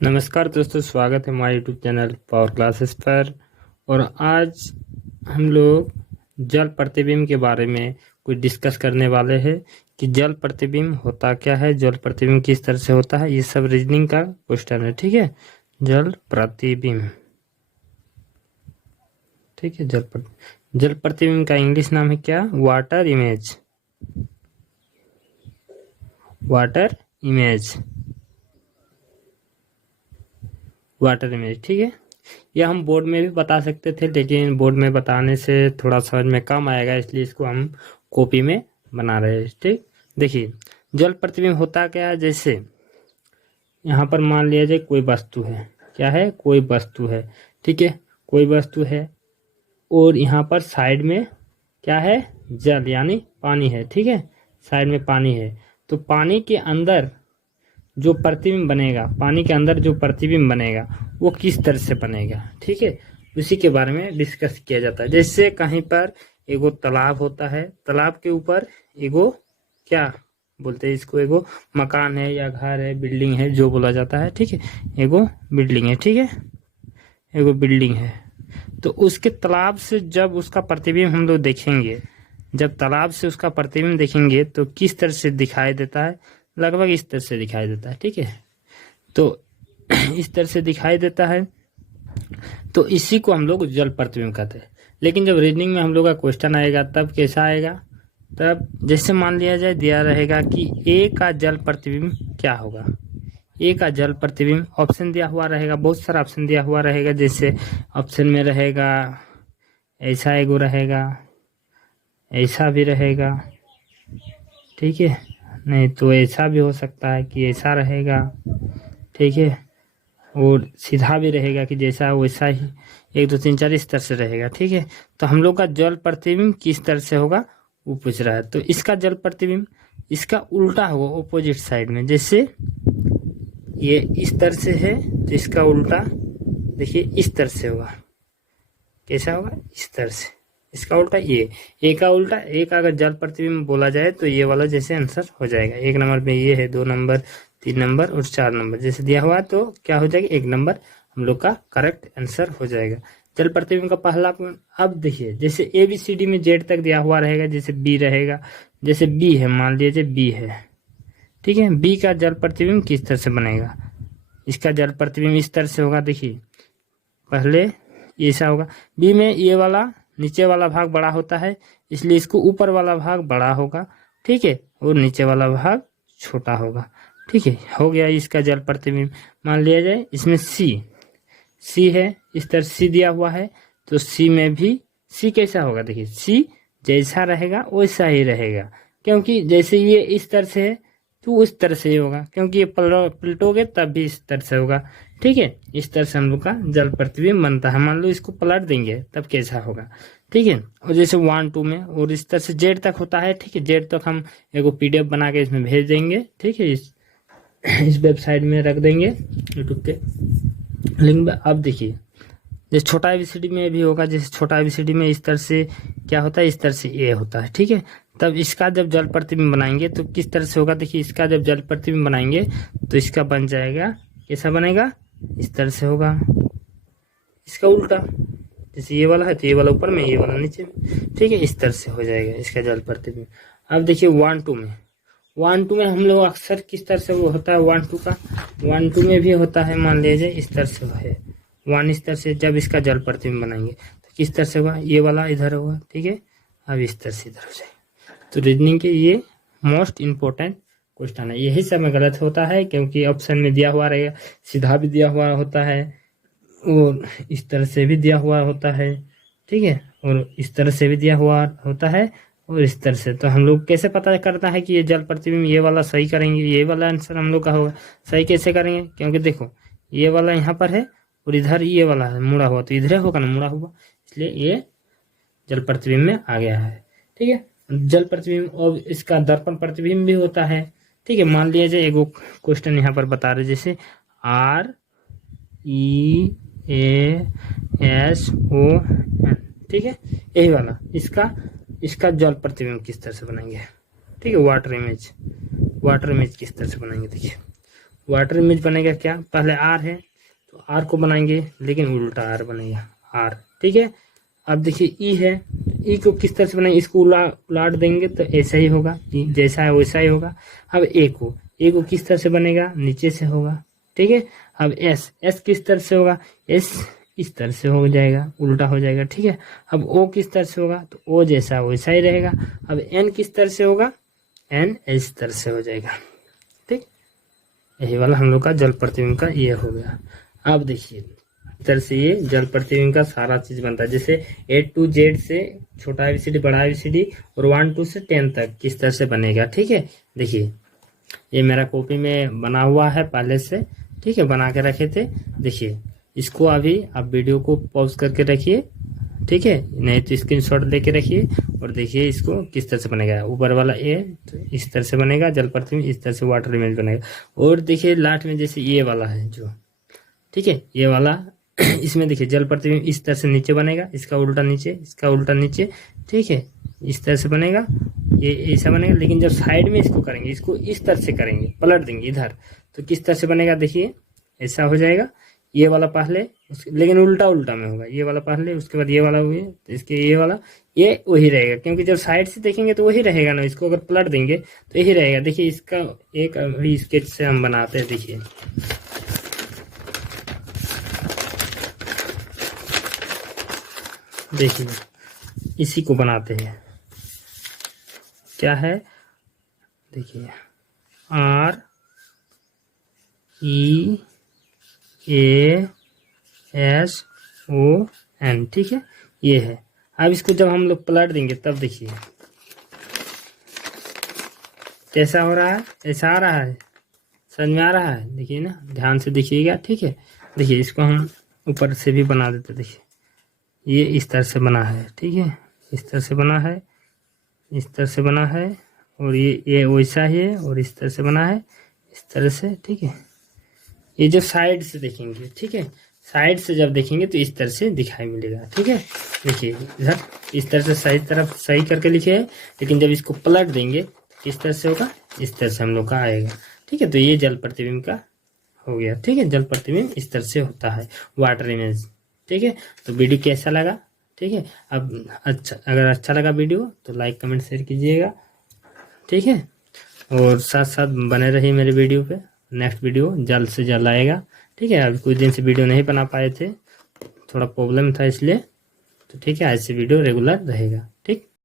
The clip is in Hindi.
नमस्कार दोस्तों, स्वागत है हमारे यूट्यूब चैनल पावर क्लासेस पर। और आज हम लोग जल प्रतिबिंब के बारे में कुछ डिस्कस करने वाले हैं कि जल प्रतिबिंब होता क्या है, जल प्रतिबिंब किस तरह से होता है। ये सब रीजनिंग का क्वेश्चन है, ठीक है। जल प्रतिबिंब, ठीक है। जल प्रतिबिंब का इंग्लिश नाम है क्या? Water image. Water image, water image, ठीक है। यह हम बोर्ड में भी बता सकते थे, लेकिन बोर्ड में बताने से थोड़ा समझ में कम आएगा, इसलिए इसको हम कॉपी में बना रहे हैं, ठीक। देखिए, जल प्रतिबिंब होता क्या है। जैसे यहाँ पर मान लिया जाए कोई वस्तु है, क्या है? कोई वस्तु है, ठीक है। कोई वस्तु है और यहाँ पर साइड में क्या है? जल यानी पानी है, ठीक है। साइड में पानी है, तो पानी के अंदर जो प्रतिबिंब बनेगा, पानी के अंदर जो प्रतिबिंब बनेगा वो किस तरह से बनेगा, ठीक है। उसी के बारे में डिस्कस किया जाता है। जैसे कहीं पर एगो तालाब होता है, तालाब के ऊपर एगो क्या बोलते हैं इसको, एगो मकान है या घर है, बिल्डिंग है, जो बोला जाता है, ठीक है। एगो बिल्डिंग है, ठीक है। एगो बिल्डिंग है, तो उसके तालाब से जब उसका प्रतिबिंब हम लोग देखेंगे, जब तालाब से उसका प्रतिबिंब देखेंगे तो किस तरह से दिखाई देता है? लगभग इस तरह से दिखाई देता है, ठीक है। तो इस तरह से दिखाई देता है, तो इसी को हम लोग जल प्रतिबिंब कहते हैं। लेकिन जब रीजनिंग में हम लोग का क्वेश्चन आएगा तब कैसा आएगा? तब जैसे मान लिया जाए दिया रहेगा कि ए का जल प्रतिबिंब क्या होगा। ए का जल प्रतिबिंब ऑप्शन दिया हुआ रहेगा, बहुत सारा ऑप्शन दिया हुआ रहेगा। जैसे ऑप्शन में रहेगा ऐसा एगो रहेगा, ऐसा भी रहेगा, ठीक है। नहीं तो ऐसा भी हो सकता है कि ऐसा रहेगा, ठीक है। और सीधा भी रहेगा कि जैसा वैसा ही, 1 2 3 4 इस तरह से रहेगा, ठीक है। तो हम लोग का जल प्रतिबिंब किस तरह से होगा वो पूछ रहा है। तो इसका जल प्रतिबिंब इसका उल्टा होगा, ऑपोजिट साइड में। जैसे ये इस तरह से है तो इसका उल्टा देखिए इस तरह से होगा। कैसा होगा? इस तरह से। इसका उल्टा ये, ए का उल्टा। ए का अगर जल प्रतिबिंब बोला जाए तो ये वाला जैसे आंसर हो जाएगा। 1 नंबर में ये है, 2 नंबर, 3 नंबर और 4 नंबर जैसे दिया हुआ, तो क्या हो जाएगा? 1 नंबर हम लोग का करेक्ट आंसर हो जाएगा। जल प्रतिबिंब का पहला गुण। अब देखिए, जैसे ABCD में जेड तक दिया हुआ रहेगा, जैसे बी रहेगा, जैसे बी है, मान लीजिए बी है, ठीक है। बी का जल प्रतिबिंब किस तरह से बनेगा? इसका जल प्रतिबिंब इस तरह से होगा। देखिए, पहले ऐसा होगा। बी में ये वाला नीचे वाला भाग बड़ा होता है, इसलिए इसको ऊपर वाला भाग बड़ा होगा, ठीक है, और नीचे वाला भाग छोटा होगा, ठीक है। हो गया इसका जल प्रतिबिंब। मान लिया जाए इसमें सी है, इस तरह सी दिया हुआ है, तो सी में भी सी कैसा होगा? देखिए, सी जैसा रहेगा वैसा ही रहेगा, क्योंकि जैसे ये इस तरह से है तो उस तरह से ही होगा, क्योंकि ये पलटोगे तब भी इस तरह से होगा, ठीक है। इस तरह से हम लोग का जल प्रतिबिंब बनता है। मान लो इसको पलट देंगे तब कैसा होगा, ठीक है। और जैसे 1 2 में और इस तरह से जेड तक होता है, ठीक है। जेड तक हम एगो PDF बना के इसमें भेज देंगे, ठीक है। इस वेबसाइट में रख देंगे यूट्यूब पे लिंक में। अब देखिए, जैसे छोटा ABCD में भी होगा। जैसे छोटा ABCD में इस तरह से क्या होता है? इस तरह से ए होता है, ठीक है। तब इसका जब जल प्रतिबिंब बनाएंगे तो किस तरह से होगा? देखिए, इसका जब जल प्रतिबिंब बनाएंगे तो इसका बन जाएगा, कैसा बनेगा? इस तरह से होगा। इसका उल्टा, जैसे ये वाला है तो ये वाला ऊपर में, ये वाला नीचे में, ठीक है। इस तरह से हो जाएगा इसका जल प्रतिबिंब। अब देखिए 1 2 में, 1 2 में हम लोग अक्सर किस तरह से वो होता है? 1 2 का 1 2 में भी होता है, मान लीजिए इस तरह से है 1 इस तरह से। जब इसका जल प्रतिबिंब बनाएंगे तो किस तरह से होगा? ये वाला इधर होगा, ठीक है। अब इस तरह से इधर हो जाएगा। तो रीजनिंग के ये मोस्ट इम्पोर्टेंट क्वेश्चन है। यही सब में गलत होता है, क्योंकि ऑप्शन में दिया हुआ रहेगा, सीधा भी दिया हुआ होता है और इस तरह से भी दिया हुआ होता है, ठीक है। और इस तरह से भी दिया हुआ होता है और इस तरह से। तो हम लोग कैसे पता करता है कि ये जल प्रतिबिंब ये वाला सही करेंगे, ये वाला आंसर हम लोग का होगा? सही कैसे करेंगे? क्योंकि देखो, ये वाला यहाँ पर है और इधर ये वाला है मुड़ा हुआ, तो इधर होगा ना मुड़ा हुआ, इसलिए ये जल प्रतिबिंब में आ गया है, ठीक है। जल प्रतिबिंब और इसका दर्पण प्रतिबिंब भी होता है, ठीक है। मान लिया जाए एगो क्वेश्चन यहाँ पर बता रहे, जैसे REASON, ठीक है, यही वाला। इसका जल प्रतिबिंब किस तरह से बनाएंगे, ठीक है। वाटर इमेज किस तरह से बनाएंगे? देखिए, वाटर इमेज बनेगा क्या, पहले आर है तो आर को बनाएंगे लेकिन उल्टा आर बनेगा आर, ठीक है। अब देखिए ई है, ई को किस तरह से बनाएंगे, इसको उलाट देंगे तो ऐसा ही होगा, जैसा है वैसा ही होगा। अब ए को किस तरह से बनेगा, नीचे से होगा, ठीक है। अब एस किस तरह से होगा, एस इस तरह से हो जाएगा, उल्टा हो जाएगा, ठीक है। अब ओ किस तरह से होगा, तो ओ जैसा वैसा ही रहेगा। अब एन किस तरह से होगा, एन इस तरह से हो जाएगा, ठीक। यही वाला हम लोग का जल प्रतिबिंब का ये हो गया। अब देखिए इस तरह से ये जल प्रतिबिंब का सारा चीज बनता है, जैसे A to Z से छोटा ABCD बड़ा ABCD और 1 2 से 10 तक किस तरह से बनेगा, ठीक है। देखिए ये मेरा कॉपी में बना हुआ है पहले से, ठीक है, बना के रखे थे। देखिए इसको अभी आप वीडियो को पॉज करके रखिए, ठीक है, नहीं तो स्क्रीनशॉट लेके रखिए और देखिए इसको किस तरह से बनेगा। ऊपर वाला ए तो इस तरह से बनेगा, जल प्रतिबिंब इस तरह से वाटर इमेज बनेगा। और देखिए लास्ट में जैसे ये वाला है जो, ठीक है, ये वाला इसमें देखिए जल प्रतिबिंब इस तरह से नीचे बनेगा, इसका उल्टा नीचे, इसका उल्टा नीचे, ठीक है, इस तरह से बनेगा, ये ऐसा बनेगा। लेकिन जब साइड में इसको करेंगे, इसको इस तरह से करेंगे, पलट देंगे इधर, तो किस तरह से बनेगा, देखिए ऐसा हो जाएगा। ये वाला पहले लेकिन उल्टा उल्टा में होगा, ये वाला पहले उसके बाद ये वाला हुए, तो इसके ये वाला ये वही रहेगा, क्योंकि जब साइड से देखेंगे तो वही रहेगा ना, इसको अगर पलट देंगे तो यही रहेगा। देखिए इसका एक अभी स्केच से हम बनाते हैं, देखिए देखिए इसी को बनाते हैं, क्या है, देखिए R E A S O N, ठीक है, ये है। अब इसको जब हम लोग पलट देंगे तब देखिए कैसा हो रहा है, ऐसा आ रहा है, समझ में आ रहा है, देखिए ना, ध्यान से देखिएगा, ठीक है। देखिए इसको हम ऊपर से भी बना देते, देखिए ये इस तरह से बना है, ठीक है, इस तरह से बना है, इस तरह से बना है, और ये वैसा ही है, और इस तरह से बना है, इस तरह से, ठीक है। ये जो साइड से देखेंगे, ठीक है, साइड से जब देखेंगे तो इस तरह से दिखाई मिलेगा, ठीक है। देखिए इधर इस तरह से सही तरफ सही करके लिखे है, लेकिन जब इसको पलट देंगे तो इस तरह से होगा, इस तरह से हम लोग का आएगा, ठीक है। तो ये जल प्रतिबिंब का हो गया, ठीक है, जल प्रतिबिंब इस तरह से होता है, वाटर इमेज, ठीक है। तो वीडियो कैसा लगा, ठीक है। अब अच्छा, अगर अच्छा लगा वीडियो तो लाइक कमेंट शेयर कीजिएगा, ठीक है, और साथ साथ बने रहिए मेरे वीडियो पे। नेक्स्ट वीडियो जल्द से जल्द आएगा, ठीक है। अभी कुछ दिन से वीडियो नहीं बना पाए थे, थोड़ा प्रॉब्लम था इसलिए, तो ठीक है, आज से वीडियो रेगुलर रहेगा, ठीक।